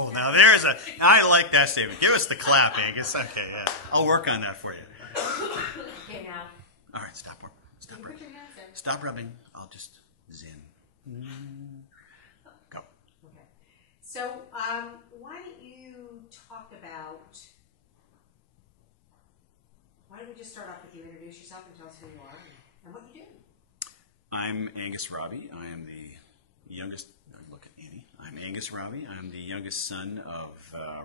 Oh, now there's a, I like that statement. Give us the clap, Angus. Okay, yeah. I'll work on that for you. Okay, now. All right, stop rubbing. Put your hands in. Stop rubbing. I'll just zen. Go. Okay. So, why don't you talk about, why don't we just start off with you, introduce yourself and tell us who you are and what you do. I'm Angus Robbie. I am the youngest, look at Annie. I'm Angus Robbie. I'm the youngest son of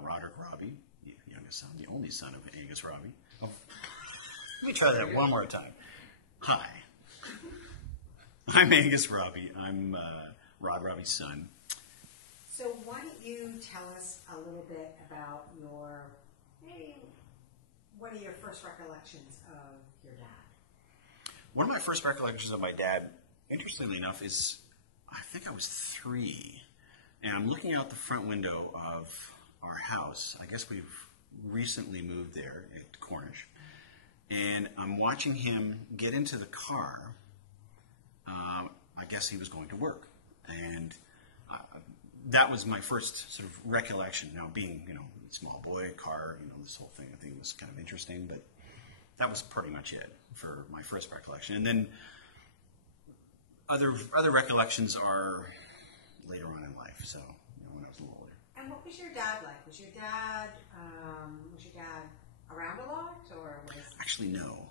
Robbie, the youngest son, the only son of Angus Robbie. Oh. Let me try that one more time. Hi. I'm Angus Robbie. I'm Robbie's son. So why don't you tell us a little bit about your, maybe, what are your first recollections of your dad? One of my first recollections of my dad, interestingly enough, is I think I was 3. And I'm looking out the front window of our house. I guess we've recently moved there at Cornish. And I'm watching him get into the car. I guess he was going to work. And that was my first sort of recollection. Now, being, a small boy, car, this whole thing, I think was kind of interesting. But that was pretty much it for my first recollection. And then other recollections are later on in life, so when I was a little older. And what was your dad like? Was your dad around a lot, or was... Actually, no.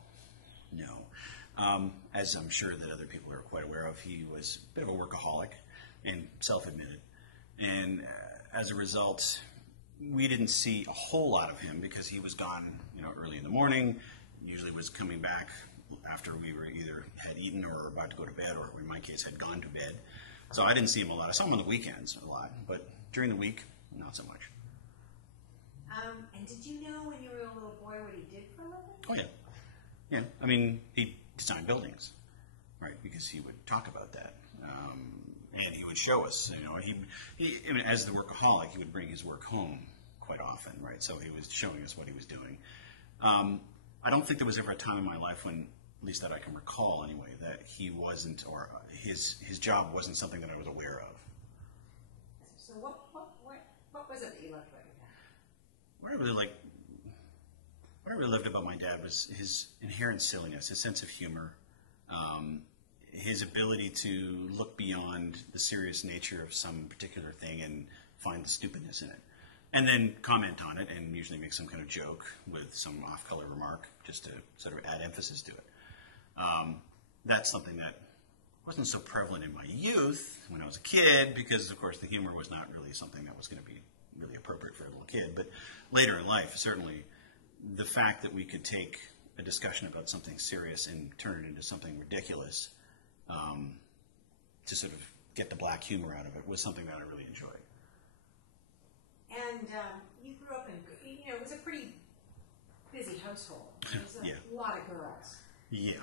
As I'm sure that other people are quite aware of, he was a bit of a workaholic and self-admitted. And as a result, we didn't see a whole lot of him because he was gone, early in the morning. Usually was coming back after we were either had eaten or about to go to bed, or in my case, had gone to bed. So I didn't see him a lot. I saw him on the weekends a lot, but during the week, not so much. And did you know when you were a little boy what he did for a living? Oh, yeah. Yeah. I mean, he designed buildings, right, because he would talk about that. And he would show us, as the workaholic, he would bring his work home quite often, right? So he was showing us what he was doing. I don't think there was ever a time in my life when, at least that I can recall anyway, that he wasn't, or his job wasn't something that I was aware of. So what was it that you loved about your dad? What I really loved about my dad was his inherent silliness, his sense of humor, his ability to look beyond the serious nature of some particular thing and find the stupidness in it. And then comment on it and usually make some kind of joke with some off-color remark just to sort of add emphasis to it. That's something that wasn't so prevalent in my youth when I was a kid because, of course, the humor was not really something that was going to be really appropriate for a little kid. But later in life, certainly, the fact that we could take a discussion about something serious and turn it into something ridiculous to sort of get the black humor out of it was something that I really enjoyed. And you grew up in, it was a pretty busy household. There was a lot of girls. Yeah.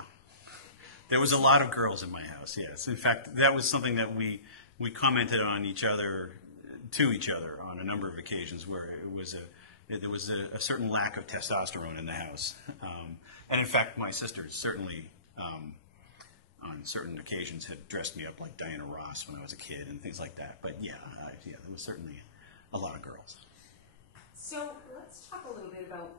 There was a lot of girls in my house, yes. In fact, that was something that we commented on to each other on a number of occasions where there was a certain lack of testosterone in the house. And in fact, my sisters certainly, on certain occasions, had dressed me up like Diana Ross when I was a kid and things like that. But yeah, there was certainly a lot of girls. So let's talk a little bit about,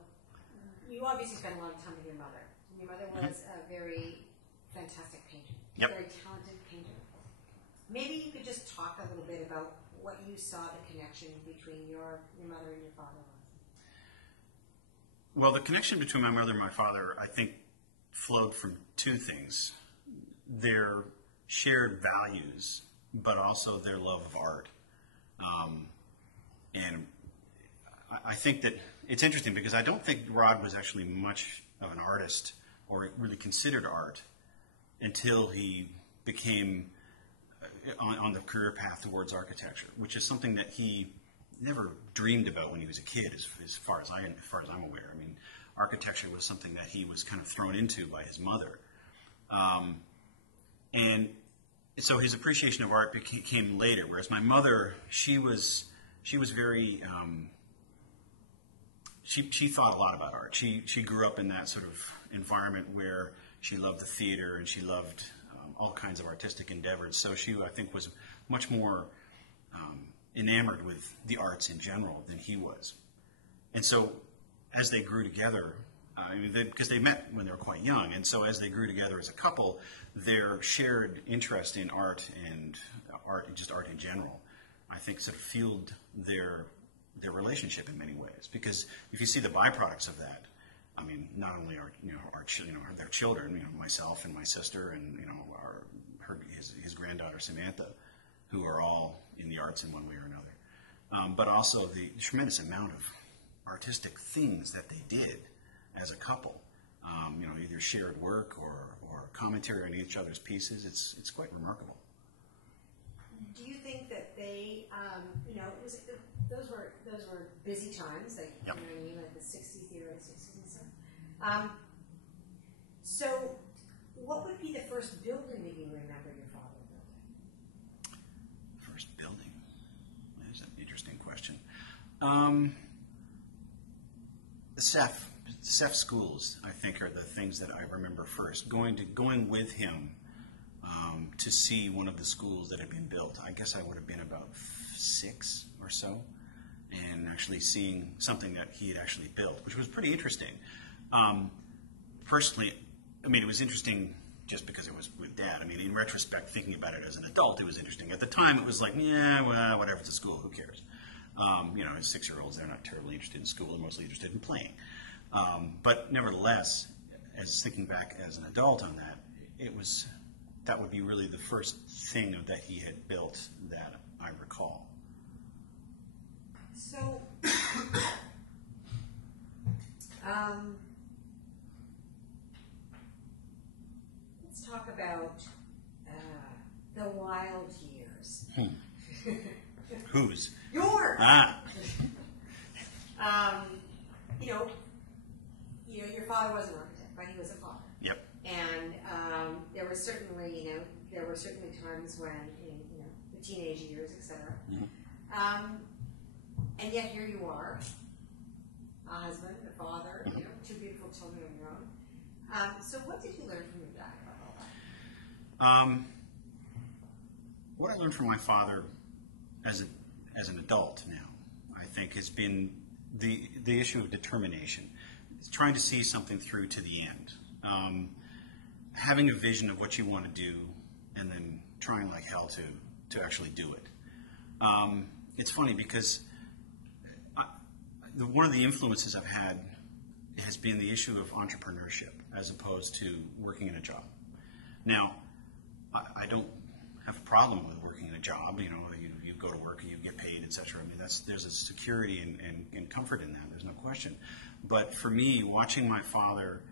you obviously spent a lot of time with your mother. Your mother was a very fantastic painter, a very talented painter. Maybe you could just talk a little bit about what you saw the connection between your mother and your father was. Well, the connection between my mother and my father, I think, flowed from two things. Their shared values, but also their love of art. And I think that it's interesting because I don't think Rod was actually much of an artist or really considered art until he became on the career path towards architecture, which is something that he never dreamed about when he was a kid, as far as I'm aware. I mean, architecture was something that he was kind of thrown into by his mother. And so his appreciation of art came later, whereas my mother, she was very, she thought a lot about art. She grew up in that sort of environment where she loved the theater and she loved all kinds of artistic endeavors. So she, I think, was much more enamored with the arts in general than he was. And so as they grew together, because they met when they were quite young, and so as they grew together as a couple, their shared interest in art and just art in general, I think sort of fueled their relationship in many ways. Because if you see the byproducts of that, I mean, not only their children, myself and my sister, and his granddaughter Samantha, who are all in the arts in one way or another, but also the tremendous amount of artistic things that they did as a couple. Either shared work or commentary on each other's pieces. It's quite remarkable. Do you think that they, those were busy times, like yep. Like the '60s, the early '60s and stuff. So, what would be the first building that you remember your father building? First building? That's an interesting question. Seth schools, I think, are the things that I remember first. Going with him to see one of the schools that had been built. I guess I would have been about 6 or so, and actually seeing something that he had actually built, which was pretty interesting. Personally, it was interesting just because it was with Dad. In retrospect, thinking about it as an adult, it was interesting. At the time, it was like, yeah, well, whatever, it's a school, who cares? As 6-year-olds, they're not terribly interested in school, they're mostly interested in playing. But nevertheless, as thinking back as an adult on that, that would be really the first thing that he had built that I recall. So, let's talk about the wild years. Whose? Yours. Your father was an architect, but he was a father. Yep. And there were certainly times when, the teenage years, etc. Mm-hmm. And yet here you are, a husband, a father, 2 beautiful children of your own. So what did you learn from your dad about all that? What I learned from my father as an adult now, I think, has been the issue of determination. It's trying to see something through to the end. Having a vision of what you want to do and then trying like hell to actually do it. It's funny because one of the influences I've had has been the issue of entrepreneurship as opposed to working in a job. Now, I don't have a problem with working in a job. You go to work and you get paid, etc. There's a security and comfort in that. There's no question. But for me, watching my father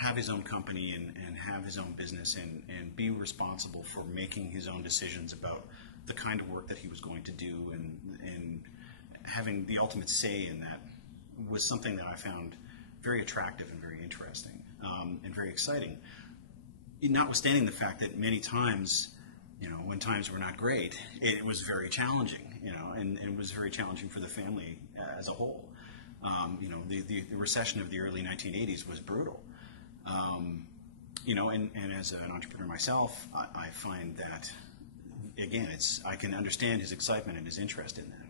have his own company and have his own business and be responsible for making his own decisions about the kind of work that he was going to do and having the ultimate say in that was something that I found very attractive and very interesting and very exciting. Notwithstanding the fact that many times, when times were not great, it was very challenging, and it was very challenging for the family as a whole. The recession of the early 1980s was brutal. And as an entrepreneur myself, I find that, again, I can understand his excitement and his interest in that.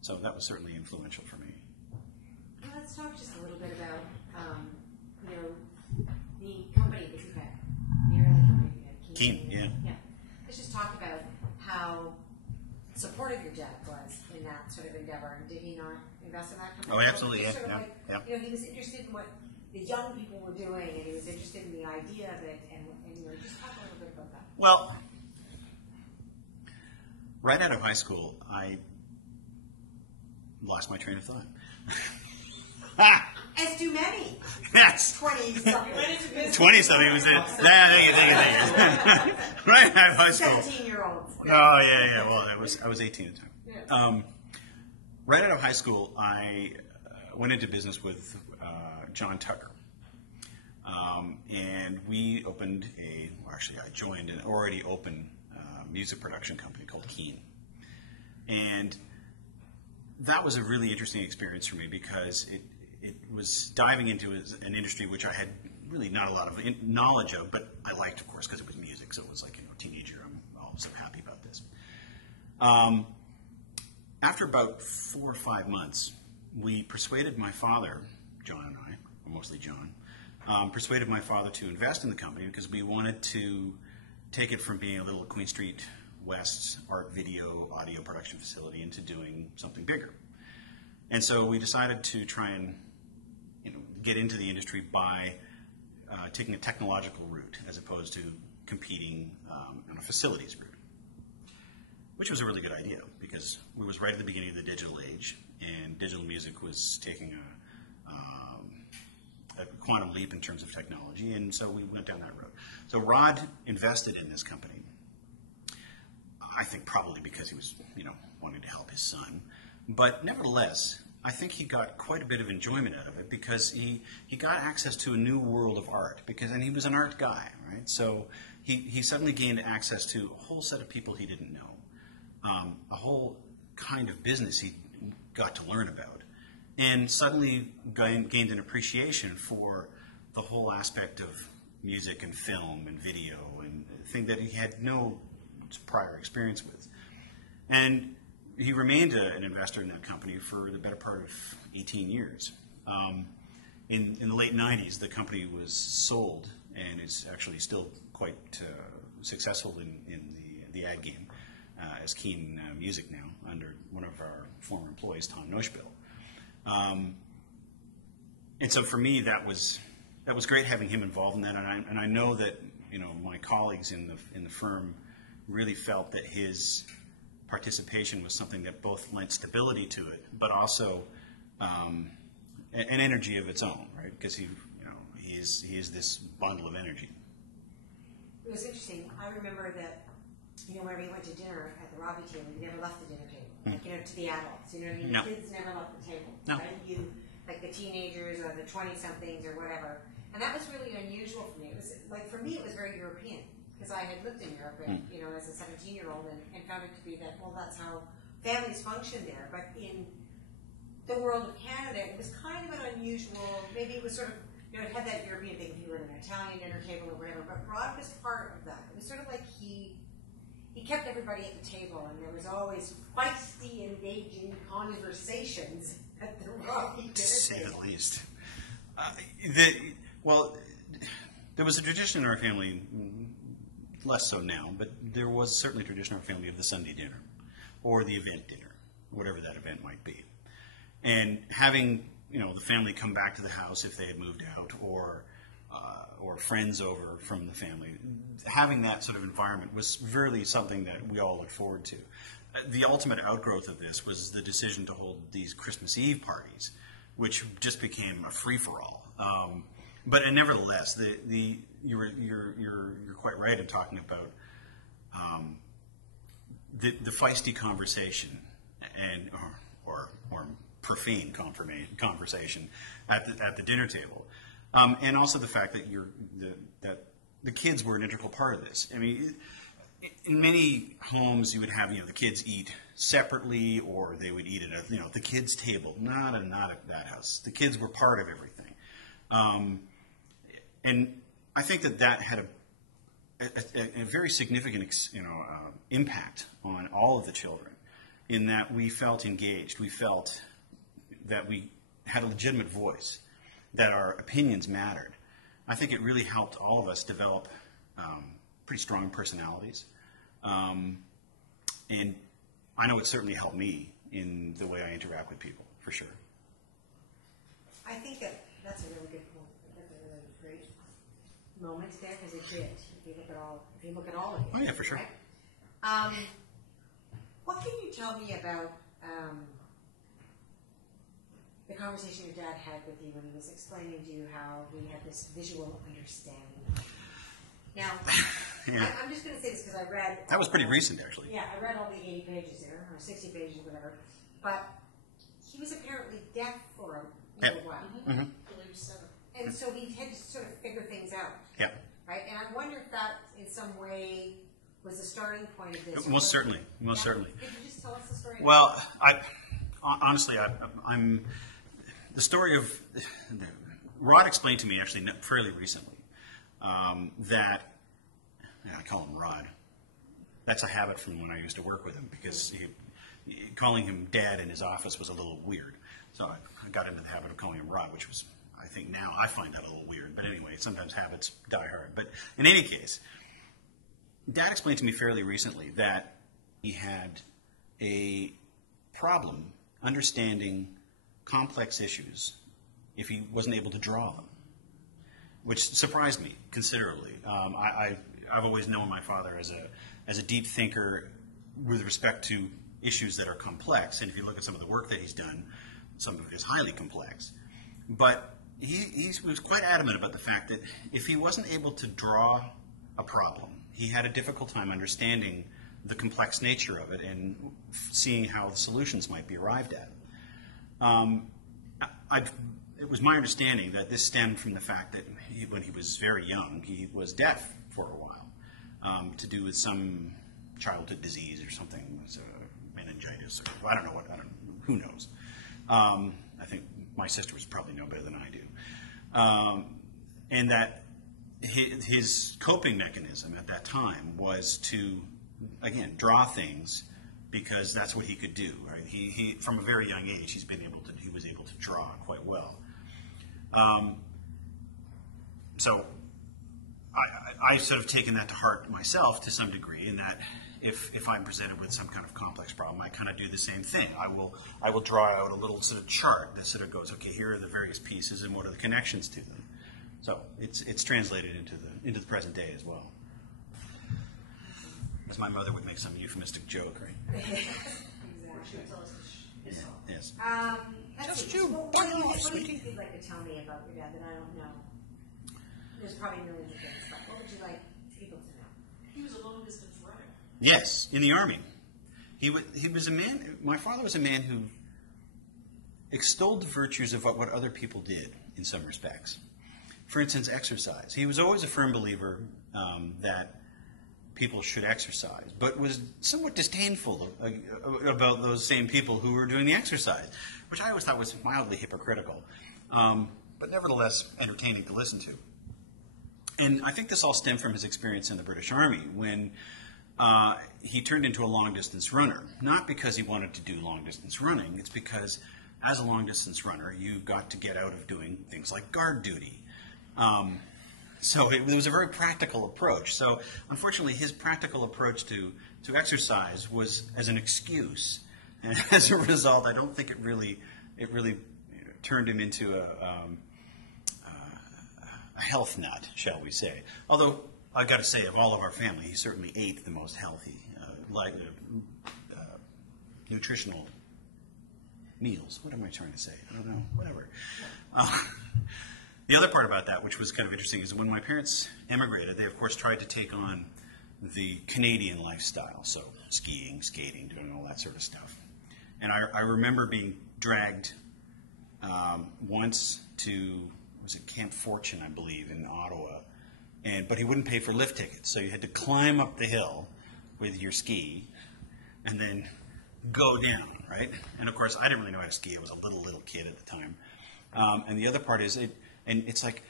So that was certainly influential for me. Well, let's talk just a little bit about, the company that you had, the early company you had, Keen, yeah. Let's just talk about how supportive your dad was in that sort of endeavor. And did he not invest in that company? Oh, absolutely, yeah. He was interested in what the young people were doing, and he was interested in the idea of it, and just talk a little bit about that. Well, right out of high school, I lost my train of thought. As do many. Yes. 20-something. 20-something was it. Thank you. Right out of high school. 17-year-olds. Oh, yeah. Well, I was 18 at the time. Yeah. Right out of high school, I went into business with John Tucker. And we opened I joined an already open music production company called Keen. And that was a really interesting experience for me because it was diving into an industry which I had really not a lot of knowledge of, but I liked, of course, because it was music. So it was like, teenager, I'm all so happy about this. after about 4 or 5 months, we persuaded my father, John and I, or mostly John, persuaded my father to invest in the company because we wanted to take it from being a little Queen Street West art, video, audio production facility into doing something bigger. And so we decided to try and get into the industry by taking a technological route as opposed to competing on a facilities route, which was a really good idea because it was right at the beginning of the digital age, and digital music was taking a quantum leap in terms of technology, and so we went down that road. So Rod invested in this company, I think probably because he was, wanting to help his son, but nevertheless, I think he got quite a bit of enjoyment out of it because he got access to a new world of art and he was an art guy, right? So he suddenly gained access to a whole set of people he didn't know, a whole kind of business he got to learn about, and suddenly gained an appreciation for the whole aspect of music and film and video and thing that he had no prior experience with. And he remained an investor in that company for the better part of 18 years. In the late 90s, the company was sold, and it's actually still quite successful in the ad game as Keen Music now, under one of our former employees, Tom Noshbill. And so for me, that was great having him involved in that, and I know that my colleagues in the firm really felt that his participation was something that both lent stability to it, but also an energy of its own, right? Because he is this bundle of energy. It was interesting. I remember that whenever we went to dinner at the Robbie table, we never left the dinner table. Like to the adults, what I mean? No. The kids never left the table, no. Right? Like the teenagers or the 20-somethings or whatever, and that was really unusual for me. It was like for me, it was very European. Because I had lived in Europe, and, as a 17-year-old, and found it to be that, well, that's how families function there. But in the world of Canada, it was kind of an unusual, maybe it was sort of, it had that European thing, if you were at an Italian dinner table or whatever, but Rod was part of that. It was sort of like he kept everybody at the table, and there was always feisty, engaging conversations at the Robbie dinner table. To say the least. There was a tradition in our family, less so now, but there was certainly a tradition in our family of the Sunday dinner or the event dinner, whatever that event might be. And having, the family come back to the house if they had moved out or friends over from the family, having that sort of environment was really something that we all looked forward to. The ultimate outgrowth of this was the decision to hold these Christmas Eve parties, which just became a free-for-all. But nevertheless, you're quite right in talking about the feisty conversation and or profane conversation at the dinner table, and also the fact that that the kids were an integral part of this. I mean, in many homes you would have the kids eat separately, or they would eat at the kids' table. Not at that house. The kids were part of everything. And I think that had a very significant, impact on all of the children, in that we felt engaged. We felt that we had a legitimate voice, that our opinions mattered. I think it really helped all of us develop pretty strong personalities. And I know it certainly helped me in the way I interact with people, for sure. I think that's a really good point. That's a really great moment there, because it did. If you look at all of it. Oh yeah, for sure. Right? What can you tell me about the conversation your dad had with you when he was explaining to you how he had this visual understanding? Now, yeah. I'm just going to say this because I read... That was pretty recent, actually. Yeah, I read all the 80 pages there, or 60 pages, whatever. But he was apparently deaf for a little while. Mm-hmm. And so he had to sort of figure things out. Yeah. Right? And I wonder if that, in some way, was the starting point of this. Most certainly. Certainly. Could you just tell us the story? Well, honestly, I'm the story of... Rod explained to me, actually, fairly recently, that... I call him Rod. That's a habit from when I used to work with him, because calling him Dad in his office was a little weird. So I got into the habit of calling him Rob, which was, I think now I find that a little weird. But anyway, sometimes habits die hard. But in any case, Dad explained to me fairly recently that he had a problem understanding complex issues if he wasn't able to draw them, which surprised me considerably. I've always known my father as a deep thinker with respect to issues that are complex, and if you look at some of the work that he's done, some of it is highly complex. But he was quite adamant about the fact that if he wasn't able to draw a problem, he had a difficult time understanding the complex nature of it and seeing how the solutions might be arrived at. It was my understanding that this stemmed from the fact that when he was very young, he was deaf for a while, to do with some childhood disease or something, so meningitis, or I don't know who knows. I think my sisters probably know better than I do. And that his coping mechanism at that time was to, again, draw things because that's what he could do. Right? He from a very young age, he was able to draw quite well. So I sort of taken that to heart myself to some degree, in that if I'm presented with some kind of complex problem, I kind of do the same thing. I will draw out a little sort of chart that sort of goes, okay, here are the various pieces and what are the connections to them. So it's translated into the present day as well. As my mother would make some euphemistic joke, right? Exactly. Yes. Just you. What do you like to tell me about your dad that I don't know? There's probably millions of things, but what would you like people to know? He was a long-distance runner. Yes, in the Army. He was a man. My father was a man who extolled the virtues of what other people did in some respects. For instance, exercise. He was always a firm believer that people should exercise, but was somewhat disdainful about those same people who were doing the exercise, which I always thought was mildly hypocritical, but nevertheless entertaining to listen to. And I think this all stemmed from his experience in the British Army when he turned into a long-distance runner. Not because he wanted to do long-distance running, it's because as a long-distance runner, you got to get out of doing things like guard duty. So it was a very practical approach. So unfortunately, his practical approach to exercise was as an excuse. And as a result, I don't think it really turned him into a health nut, shall we say. Although, I've got to say, of all of our family, he certainly ate the most healthy, nutritional meals. What am I trying to say? I don't know. Whatever. The other part about that, which was kind of interesting, is when my parents emigrated, they, of course, tried to take on the Canadian lifestyle. So skiing, skating, doing all that sort of stuff. And I remember being dragged once to, was it Camp Fortune, I believe, in Ottawa. But he wouldn't pay for lift tickets. So you had to climb up the hill with your ski and then go down, right? And, of course, I didn't really know how to ski. I was a little kid at the time. And the other part is, it's like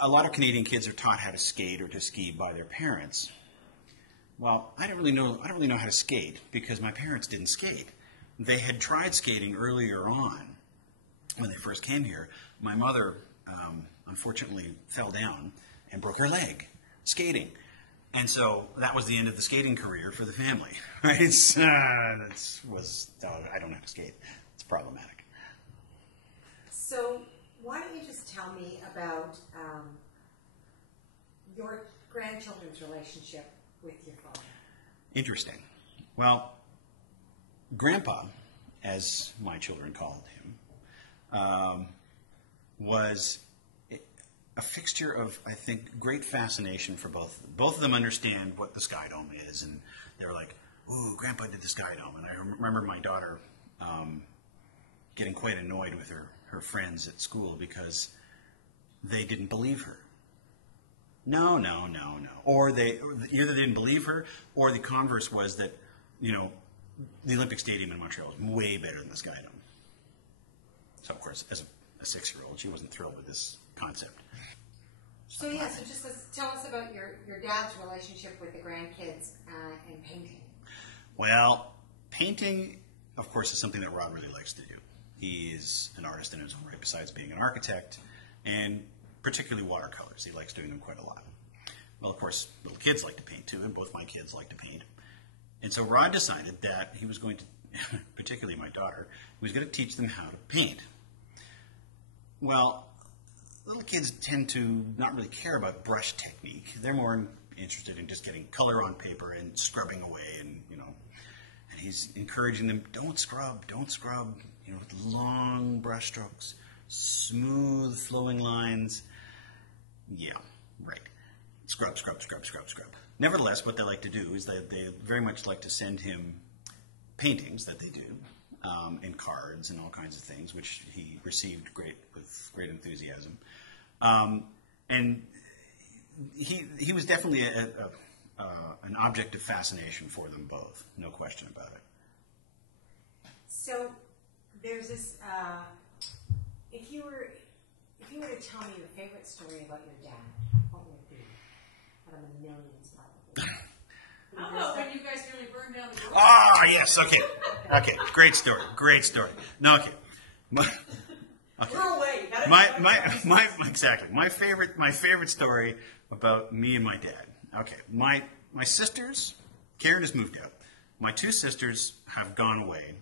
a lot of Canadian kids are taught how to skate or to ski by their parents. Well, I don't really know how to skate because my parents didn't skate. They had tried skating earlier on when they first came here. My mother, unfortunately, fell down and broke her leg skating. And so that was the end of the skating career for the family, right? I don't know how to skate. It's problematic. So why don't you just tell me about your grandchildren's relationship with your father? Interesting. Well, Grandpa, as my children called him, was a fixture of, I think, great fascination for both of them. Both of them understand what the Sky Dome is, and they're like, ooh, Grandpa did the Sky Dome. And I remember my daughter getting quite annoyed with her friends at school because they didn't believe her. No. Or they either didn't believe her, or the converse was that, the Olympic Stadium in Montreal is way better than the Sky Dome. So, of course, as a 6-year-old, she wasn't thrilled with this concept. So just tell us about your dad's relationship with the grandkids and painting. Well, painting, of course, is something that Rod really likes to do. He is an artist in his own right, besides being an architect, and particularly watercolors. He likes doing them quite a lot. Well, of course, little kids like to paint too, and both my kids like to paint. And so Rod decided that he was going to, particularly my daughter, he was going to teach them how to paint. Well, little kids tend to not really care about brush technique. They're more interested in just getting color on paper and scrubbing away, and and he's encouraging them, don't scrub, with long brush strokes, smooth flowing lines. Yeah, right. Scrub. Nevertheless, what they like to do is that they very much like to send him paintings that they do, and cards and all kinds of things, which he received with great enthusiasm. And he was definitely an object of fascination for them both, no question about it. So there's this. If you were to tell me your favorite story about your dad, what would it be? Out of the millions, probably. How about when you guys nearly burned down the garage? Ah, yes, okay, great story. No, okay. We're away. Exactly. My favorite story about me and my dad. Okay, my sisters, Karen has moved out. My two sisters have gone away,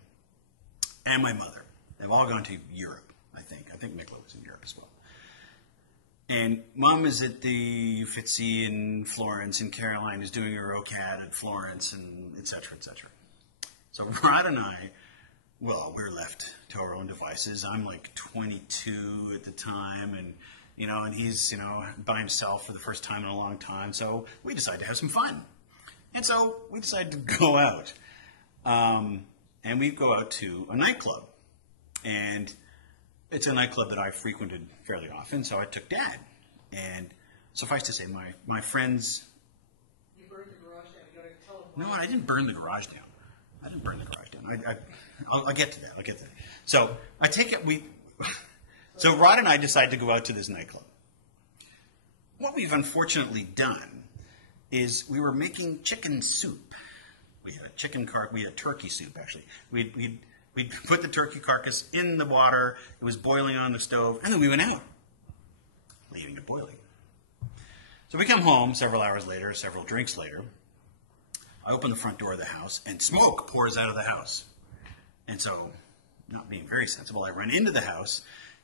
and my mother. They've all gone to Europe, I think. I think Nicola was in Europe as well. And Mom is at the Uffizi in Florence, and Caroline is doing her OCAD at Florence, and et cetera, et cetera. So Rod and I, well, we're left to our own devices. I'm like 22 at the time, and and he's by himself for the first time in a long time. So we decided to have some fun, and so we decided to go out, and we go out to a nightclub, and it's a nightclub that I frequented fairly often. So I took Dad, and suffice to say, my friends. You burned the garage down. You got to tell them. No, I didn't burn the garage down. I'll get to that. So I take it So Rod and I decided to go out to this nightclub. What we've unfortunately done is we were making chicken soup. We had turkey soup actually. We put the turkey carcass in the water. It was boiling on the stove, and then we went out, leaving it boiling. So we come home several hours later, several drinks later. I open the front door of the house, and smoke pours out of the house. And so, not being very sensible, I run into the house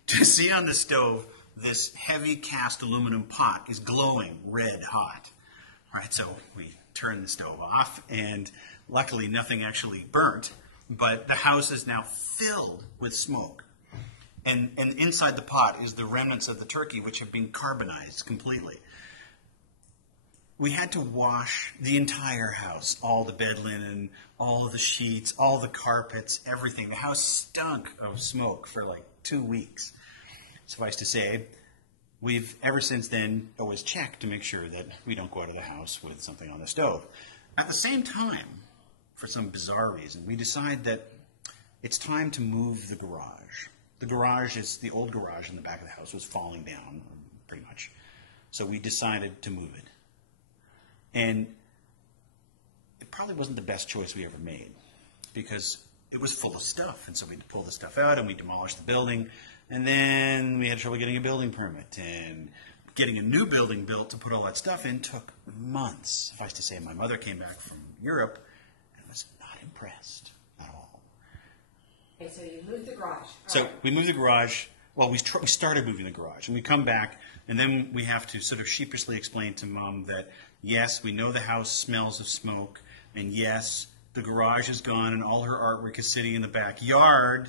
to see on the stove this heavy cast aluminum pot is glowing red hot. Right, so we turn the stove off, and luckily nothing actually burnt, but the house is now filled with smoke. And inside the pot is the remnants of the turkey, which have been carbonized completely. We had to wash the entire house, all the bed linen, all the sheets, all the carpets, everything. The house stunk of smoke for like 2 weeks. Suffice to say, we've ever since then always checked to make sure that we don't go out of the house with something on the stove. At the same time, for some bizarre reason, we decide that it's time to move the garage. The old garage in the back of the house was falling down, pretty much. So we decided to move it. And it probably wasn't the best choice we ever made, because it was full of stuff. And so we had to pull the stuff out, and we demolished the building. And then we had trouble getting a building permit. And getting a new building built to put all that stuff in took months. Suffice to say, my mother came back from Europe and was not impressed at all. Okay, so you moved the garage. So we moved the garage. Well, we started moving the garage, and we come back, and then we have to sort of sheepishly explain to Mom that, yes, we know the house smells of smoke, and yes, the garage is gone, and all her artwork is sitting in the backyard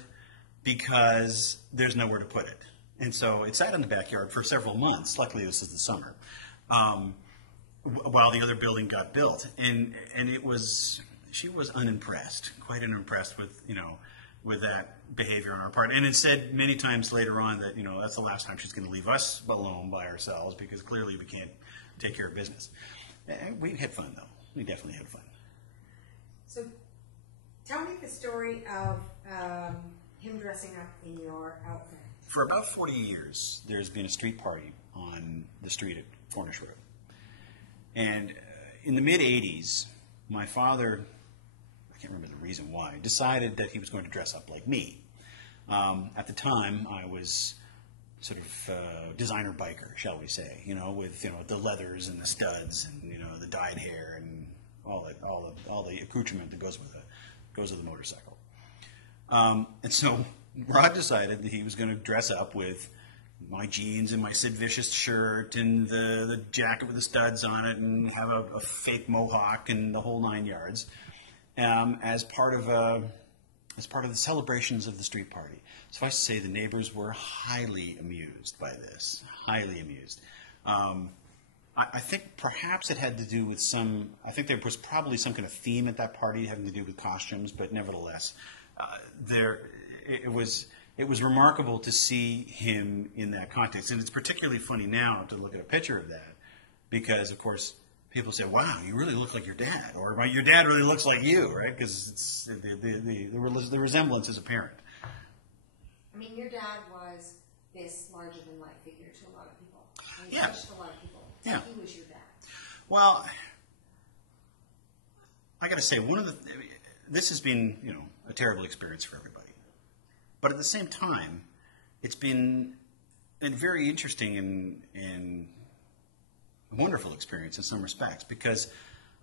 because there's nowhere to put it. And so it sat in the backyard for several months. Luckily, this is the summer, while the other building got built. And she was unimpressed, quite unimpressed with that behavior on our part. And it said many times later on that, that's the last time she's going to leave us alone by ourselves, because clearly we can't take care of business. We had fun, though. We definitely had fun. So tell me the story of him dressing up in your outfit. For about 40 years, there's been a street party on the street at Cornish Road. And in the mid-'80s, my father, I can't remember the reason why, decided that he was going to dress up like me. At the time, I was sort of designer biker, shall we say, with the leathers and the studs and the dyed hair and all the accoutrement that goes with a motorcycle. And so Rod decided that he was going to dress up with my jeans and my Sid Vicious shirt and the jacket with the studs on it and have a fake mohawk and the whole 9 yards, as part of the celebrations of the street party. Suffice to say, the neighbors were highly amused by this, highly amused. I think perhaps it had to do with I think there was probably some kind of theme at that party having to do with costumes, but nevertheless, it was remarkable to see him in that context. And it's particularly funny now to look at a picture of that because, of course, people say, wow, you really look like your dad, or your dad really looks like you, right? Because the resemblance is apparent. I mean, your dad was this larger-than-life figure to a lot of people. He Yeah. touched a lot of people. Yeah. He was your dad. Well, I got to say, this has been, a terrible experience for everybody. But at the same time, it's been a very interesting and wonderful experience in some respects because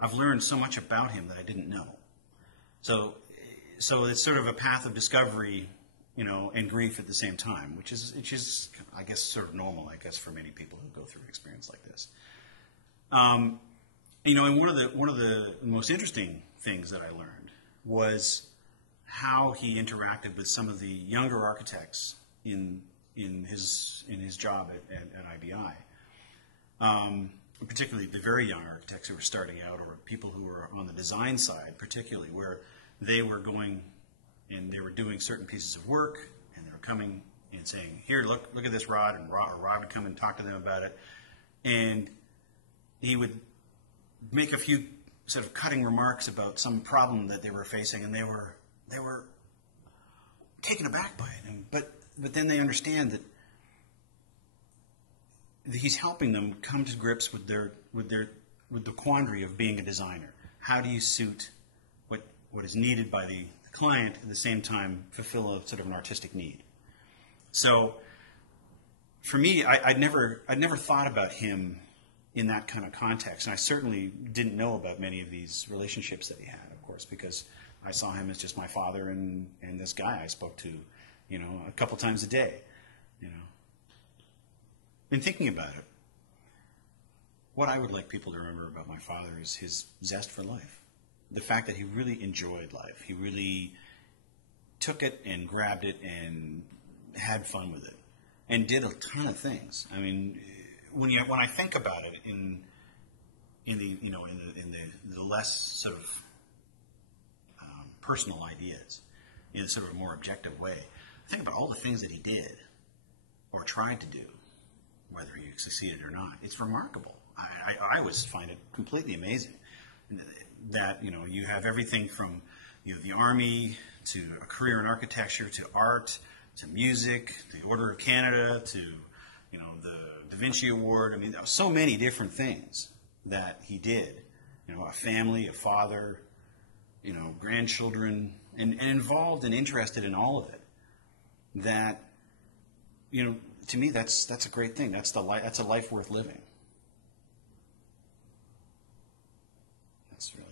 I've learned so much about him that I didn't know. So it's sort of a path of discovery, and grief at the same time, which is I guess sort of normal, I guess, for many people who go through an experience like this. And one of the most interesting things that I learned was how he interacted with some of the younger architects in his job at IBI. Particularly the very young architects who were starting out, or people who were on the design side, particularly, where they were going and they were doing certain pieces of work, and they were coming and saying, "Here, look at this, Rod," and Rod would come and talk to them about it, and he would make a few sort of cutting remarks about some problem that they were facing, and they were taken aback by it. But then they understand that he's helping them come to grips with the quandary of being a designer. How do you suit what is needed by the client at the same time fulfill a sort of an artistic need? So for me, I'd never thought about him in that kind of context, and I certainly didn't know about many of these relationships that he had, of course, because I saw him as just my father and this guy I spoke to, a couple times a day, In thinking about it, what I would like people to remember about my father is his zest for life. The fact that he really enjoyed life. He really took it and grabbed it and had fun with it and did a ton of things. I mean, when I think about it in the less sort of personal ideas, in a sort of a more objective way, I think about all the things that he did or tried to do, whether he succeeded or not. It's remarkable. I always find it completely amazing that you have everything from the Army to a career in architecture to art to music, the Order of Canada to the Da Vinci Award. I mean, there are so many different things that he did. A family, a father, grandchildren, and involved and interested in all of it. That to me, that's a great thing. That's a life worth living. That's really